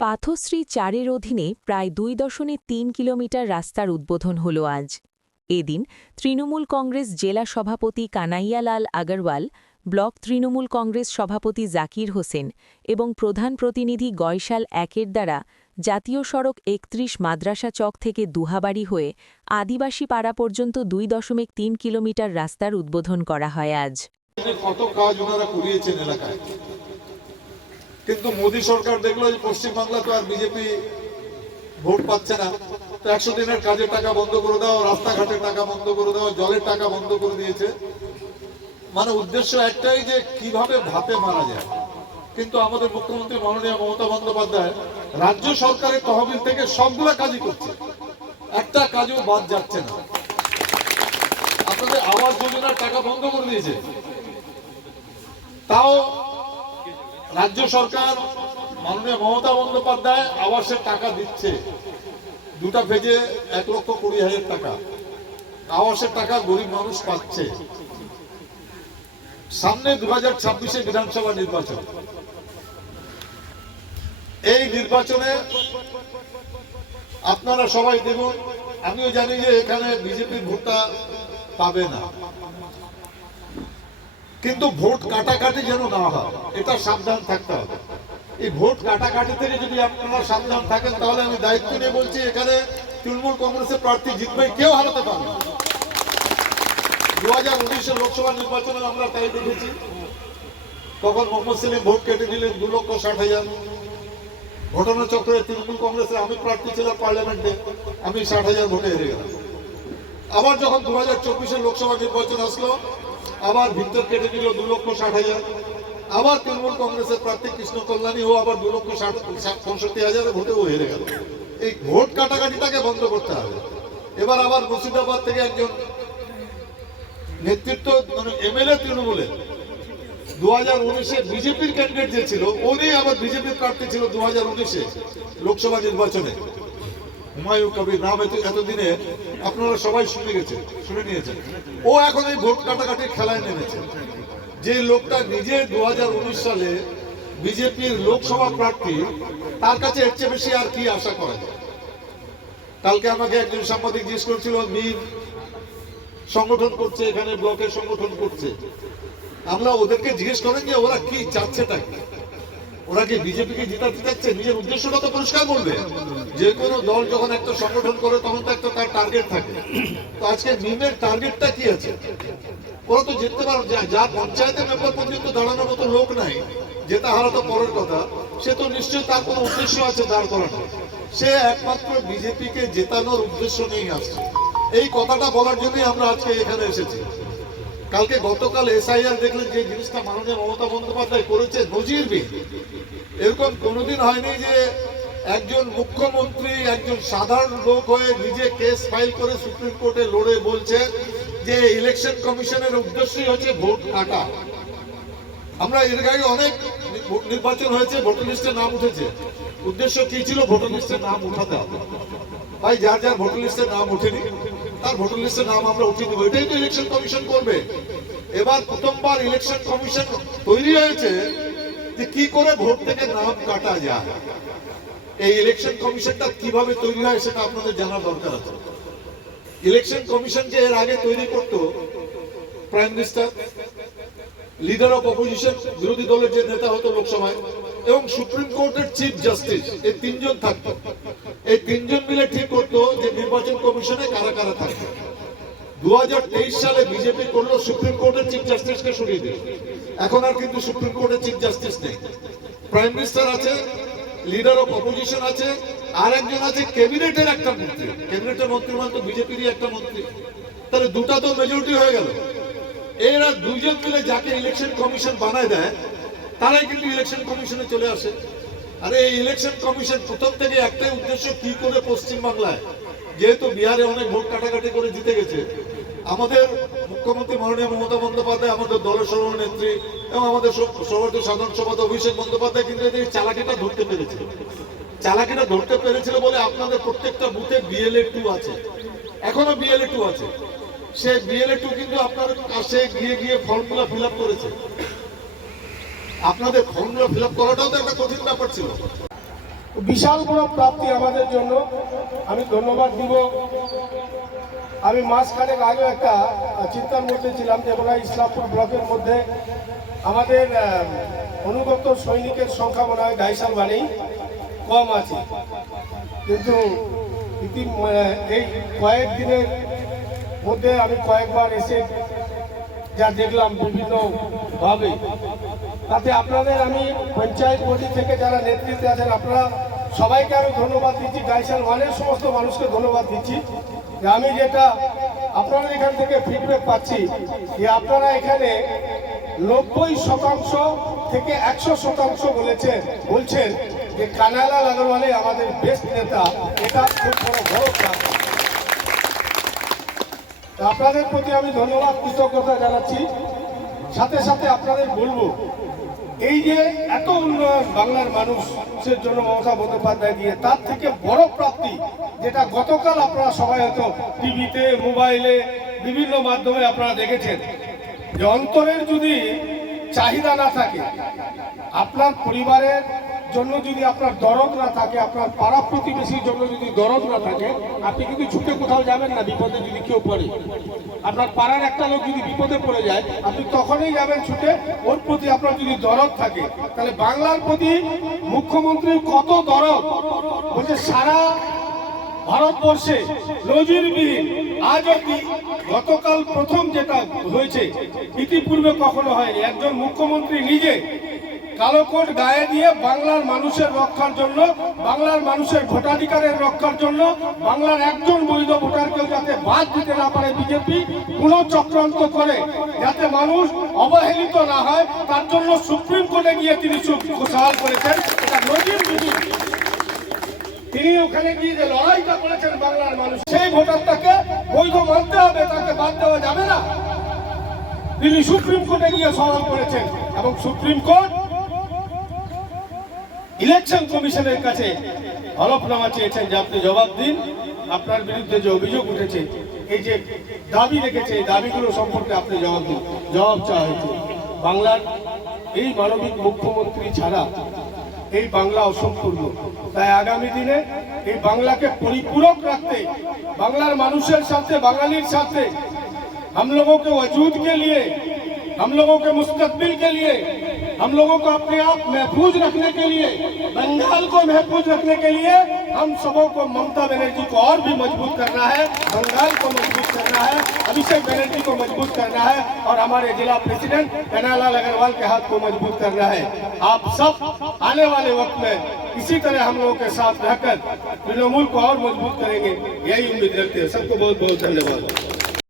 পাথশ্রী ৪-এর অধীনে প্রায় ২.৩ কিলোমিটার রাস্তার উদ্বোধন হল আজ। এদিন তৃণমূল কংগ্রেস জেলা সভাপতি কানাইয়ালাল আগরওয়াল, ব্লক তৃণমূল কংগ্রেস সভাপতি জাকির হোসেন এবং প্রধান প্রতিনিধি গয়সাল ১-এর দ্বারা জাতীয় সড়ক ৩১ মাদ্রাসা চক থেকে দুহাবাড়ি হয়ে আদিবাসী পাড়া পর্যন্ত ২.৩ কিলোমিটার রাস্তার উদ্বোধন করা হয় আজ। কত কাজ ওনারা করিয়েছেন এলাকায়, কিন্তু মোদী সরকার দেখলো যে পশ্চিমবাংলা তো আর বিজেপি ভোট পাচ্ছে না, তো ১০০ দিনের কাজের টাকা বন্ধ করে দাও, রাস্তাঘাটের টাকা বন্ধ করে দাও, জলের টাকা বন্ধ করে দিয়েছে। মানে উদ্দেশ্য একটাই যে কিভাবে ভাতে মারা যায়। কিন্তু আমাদের মুখ্যমন্ত্রী মাননীয় মমতা বন্দ্যোপাধ্যায় রাজ্য সরকারের তহবিল থেকে সবগুলা কাজই করছে, একটা কাজও বাদ যাচ্ছে না। আপনাদের আবাস যোজনার টাকা বন্ধ করে দিয়েছে, তাও রাজ্য সরকার মাননীয় মমতা বন্দ্যোপাধ্যায় আবাসের টাকা দিচ্ছে। দুটা ফেজে ১,২০,০০০ টাকা আবাসের টাকা গরিব মানুষ পাচ্ছে। সামনে ২০২৬ বিধানসভা নির্বাচন, এই নির্বাচনে আপনারা সবাই দেখুন, আমিও জানি যে এখানে বিজেপির ভোটটা পাবে না, কিন্তু ভোট কাটাকাটি যেন না হয় এটা সাবধান থাকতে হবে। এই ভোট কাটাকাটি থেকে যদি আপনারা সাবধান থাকেন তাহলে আমি দায়িত্ব নিয়ে বলছি, এখানে তৃণমূল কংগ্রেসের প্রার্থী জিতবে, কেউ হারাতে পারবে না। 2019 লোকসভা নির্বাচনে আমরা তাই দেখেছি, তখন মোহাম্মদ সেলিম ভোট কেটে দিলেন 2,60,000। ঘটনাচক্রে তৃণমূল কংগ্রেসের আমি প্রার্থী ছিলাম পার্লামেন্টে, আমি 60,000 ভোটে হেরে গেলাম। আবার যখন 2024 লোকসভা নির্বাচন আসলো, আবার ভিতর কেটে দিল 2,60,000। আবার তৃণমূল কংগ্রেসের প্রার্থী কৃষ্ণ কল্যাণী ও আবার 2,65,000 ভোটে ও হেরে গেল। এই ভোট কাটাকাটিটাকে বন্ধ করতে হবে। এবার আবার মুর্শিদাবাদ থেকে একজন নেতৃত্ব মানে এমএলএ তৃণমূলের 2019 বিজেপির ক্যান্ডিডেট যে ছিল, উনি আবার বিজেপির প্রার্থী ছিল 2019 লোকসভা নির্বাচনে। হুমায়ুন কবির নাম এতদিনে আপনারা সবাই শুনে নিয়েছেন। ও এখন এই ভোট কাটাকাটির খেলায় নেমেছে। যে লোকটা নিজে 2019 সালে বিজেপির লোকসভা প্রার্থী, তার কাছে এর চেয়ে বেশি আর কি আশা করা যায়। কালকে আমাকে একজন সাংবাদিক জিজ্ঞেস করছিল, মিম সংগঠন করছে, এখানে ব্লকের সংগঠন করছে। আমরা ওদেরকে জিজ্ঞেস করেন যে ওরা কি চাচ্ছেটা কি, ওরা কি বিজেপিকে জিতাতে চাচ্ছে? নিজের উদ্দেশ্যটা তো পরিষ্কার বলবে। যে কোনো দল যখন একটা সংগঠন করে তখন তো একটা তার টার্গেট থাকে। তো আজকে মিমের টার্গেটটা কি আছে? ওরা তো জিততে পারে, যা পঞ্চায়েতের মেম্বার পর্যন্ত দাঁড়ানোর মতো লোক নাই, যেটা হারা তো পরের কথা। সে তো নিশ্চয়ই তার কোনো উদ্দেশ্য আছে দাঁড় করানো। সে একমাত্র বিজেপিকে জেতানোর উদ্দেশ্য নিয়েই আসছে। এই কথাটা বলার জন্যই আমরা আজকে এখানে এসেছি। কালকে গতকাল এসআইআর দেখলেন, যে জিনিসটা মাননীয় মমতা বন্দ্যোপাধ্যায় করেছে নজিরবিহীন। এরকম কোনোদিন হয়নি যে একজন মুখ্যমন্ত্রী একজন সাধারণ লোক হয়ে নিজে কেস ফাইল করে সুপ্রিম কোর্টে লড়ে বলছে যে ইলেকশন কমিশনের উদ্দেশ্যই হচ্ছে ভোট কাটা। আমরা এর আগে অনেক নির্বাচন হয়েছে, ভোটার লিস্টে নাম উঠেছে। উদ্দেশ্য কি ছিল? ভোটার লিস্টে নাম উঠাতে হবে। ভাই, যার যার ভোটার লিস্টে নাম উঠেনি, তার ভোটার লিস্টে নাম আমরা উঠিয়ে দেবো। এটাই তো ইলেকশন কমিশন করবে। এবার প্রথমবার ইলেকশন কমিশন তৈরি হয়েছে যে কি করে ভোট থেকে নাম কাটা যায়। এই ইলেকশন কমিশনটা কিভাবে তৈরি হয় সেটা আপনাদের জানার দরকার আছে। ইলেকশন কমিশনকে এর আগে তৈরি করতো prime minister, leader of opposition, বিরোধী দলের যে নেতা হতো লোকসভায়, এবং সুপ্রিম কোর্টের চিফ জাস্টিস। এই তিনজন থাকতো। এই তিনজন মিলে ঠিক করতো যে নির্বাচন কমিশনে কারা কারা থাকবে। 2023 সালে বিজেপি করলো সুপ্রিম কোর্টের চিফ জাস্টিসকে সরিয়ে দিল। এখন আর কিন্তু সুপ্রিম কোর্টের চিফ জাস্টিস নেই। প্রাইম মিনিস্টার আছে, লিডার অফ অপোজিশন আছে, আর একজন আছে ক্যাবিনেটের একটা মন্ত্রী। ক্যাবিনেটের মন্ত্রী মানে তো বিজেপিরই একটা মন্ত্রী। তাহলে দুটা তো মেজরিটি হয়ে গেল। এরা দুইজন মিলে যাকে ইলেকশন কমিশন বানায় দেয়, তারাই কিন্তু ইলেকশন কমিশনে চলে আসে। আর এই ইলেকশন কমিশন প্রথম থেকে একটাই উদ্দেশ্য, কি করে পশ্চিমবাংলায়, যেহেতু বিহারে অনেক ভোট কাটাকাটি করে জিতে গেছে, আমাদের মুখ্যমন্ত্রী মাননীয় মমতা বন্দ্যোপাধ্যায়, আমাদের দলের সভানেত্রী এবং আমাদের সভাপতি সাধারণ সম্পাদক অভিষেক বন্দ্যোপাধ্যায় কিন্তু এই চালাকিটা ধরতে পেরেছিল। চালাকিটা ধরতে পেরেছিল বলে আপনাদের প্রত্যেকটা বুথে BLA 2 আছে, এখনো BLA 2 আছে। সে BLA 2 কিন্তু আপনার কাছে গিয়ে গিয়ে ফর্মুলা ফিল আপ করেছে। আপনাদের ফর্মুলা ফিল আপ করাটাও তো একটা কঠিন ব্যাপার ছিল। বিশাল বড় প্রাপ্তি আমাদের জন্য। আমি ধন্যবাদ দিব। আমি মাসখানেক আগে একটা চিন্তার মধ্যে ছিলাম যে মনে হয় ইসলামপুর ব্লকের মধ্যে আমাদের অনুগত সৈনিকের সংখ্যা মনে হয় গাইসাল মানেই কম আছে, কিন্তু এই কয়েকদিনের মধ্যে আমি কয়েকবার এসে যা দেখলাম বিভিন্নভাবে, তাতে আপনাদের আমি পঞ্চায়েত বডি থেকে যারা নেতৃত্বে আছেন আপনারা সবাইকে আমি ধন্যবাদ দিচ্ছি। গাইসাল ওয়ানের সমস্ত মানুষকে ধন্যবাদ দিচ্ছি যে আমি যেটা আপনাদের এখান থেকে ফিডব্যাক পাচ্ছি যে আপনারা এখানে 90% থেকে 100% বলছেন যে কানাইলাল আগরওয়ালে আমাদের বেস্ট নেতা। এটা খুব বড় কাজ। আপনাদের প্রতি আমি ধন্যবাদ কৃতজ্ঞতা জানাচ্ছি। সাথে সাথে আপনাদের বলবো এই যে এত উন্নয়ন বাংলার মানুষের জন্য মমতা বন্দ্যোপাধ্যায় দিয়ে, তার থেকে বড় প্রাপ্তি যেটা গতকাল আপনারা সবাই হয়তো টিভিতে মোবাইলে বিভিন্ন মাধ্যমে আপনারা দেখেছেন, যে অন্তরের যদি চাহিদা না থাকে, আপনার পরিবারের জন্য যদি আপনার দরদ না থাকে, আপনার পাড়া প্রতিবেশীর জন্য যদি দরদ না থাকে, আপনি কিন্তু ছুটে কোথাও যাবেন না। বিপদে যদি কেউ পড়ে, আপনার পাড়ার একটা লোক যদি বিপদে পড়ে যায়, আপনি তখনই যাবেন ছুটে। ওর প্রতি আপনার যদি দরদ থাকে, তাহলে বাংলার প্রতি মুখ্যমন্ত্রীর কত দরদ, বলছে সারা ভারতবর্ষে নজিরবিহীন। আজ অব্দি গতকাল প্রথম যেটা হয়েছে, ইতিপূর্বে কখনো হয়নি। একজন মুখ্যমন্ত্রী নিজে কালো কোট গায়ে দিয়ে বাংলার মানুষের রক্ষার জন্য, বাংলার মানুষের ভোটাধিকারের রক্ষার জন্য, বাংলার একজন বৈধ ভোটারকেও যাতে বাদ দিতে না পারে বিজেপি, কোন চক্রান্ত করে যাতে মানুষ অবহেলিত না হয়, তার জন্য সুপ্রিম কোর্টে গিয়ে তিনি সওয়াল করেছেন। এটা নজিরবিহীন। তিনি ওখানে গিয়ে যে লড়াইটা করেছেন বাংলার মানুষ, সেই ভোটারটাকে বৈধ মানতে হবে, তাকে বাদ দেওয়া যাবে না। তিনি সুপ্রিম কোর্টে গিয়ে সওয়াল করেছেন এবং সুপ্রিম কোর্ট ইলেকশন কমিশনের কাছে হলফনামা চেয়েছেন যে আপনি জবাব দিন, আপনার বিরুদ্ধে যে অভিযোগ উঠেছে, এই যে দাবি রেখেছে, এই দাবিগুলো সম্পর্কে আপনি জবাব দিন। জবাব চাওয়া হয়েছে। বাংলার এই মানবিক মুখ্যমন্ত্রী ছাড়া এই বাংলা অসম্পূর্ণ। তাই আগামী দিনে এই বাংলাকে পরিপূরক রাখতে, বাংলার মানুষের সাথে, বাঙালির সাথে, हम लोगों के वजूद के लिए, हम लोगों के मुस्तकबिल के लिए, हम लोगों को अपने आप महफूज रखने के लिए, बंगाल को महफूज रखने के लिए हम सबों को ममता बनर्जी को और भी मजबूत करना है, बंगाल को मजबूत करना है, अभिषेक बनर्जी को मजबूत करना है और हमारे जिला प्रेसिडेंट कन्हैयालाल अग्रवाल के हाथ को मजबूत करना है। आप सब आने वाले वक्त में इसी तरह हम लोगों के साथ रहकर तृणमूल को और मजबूत करेंगे, यही उम्मीद रखते हैं। सबको बहुत बहुत धन्यवाद।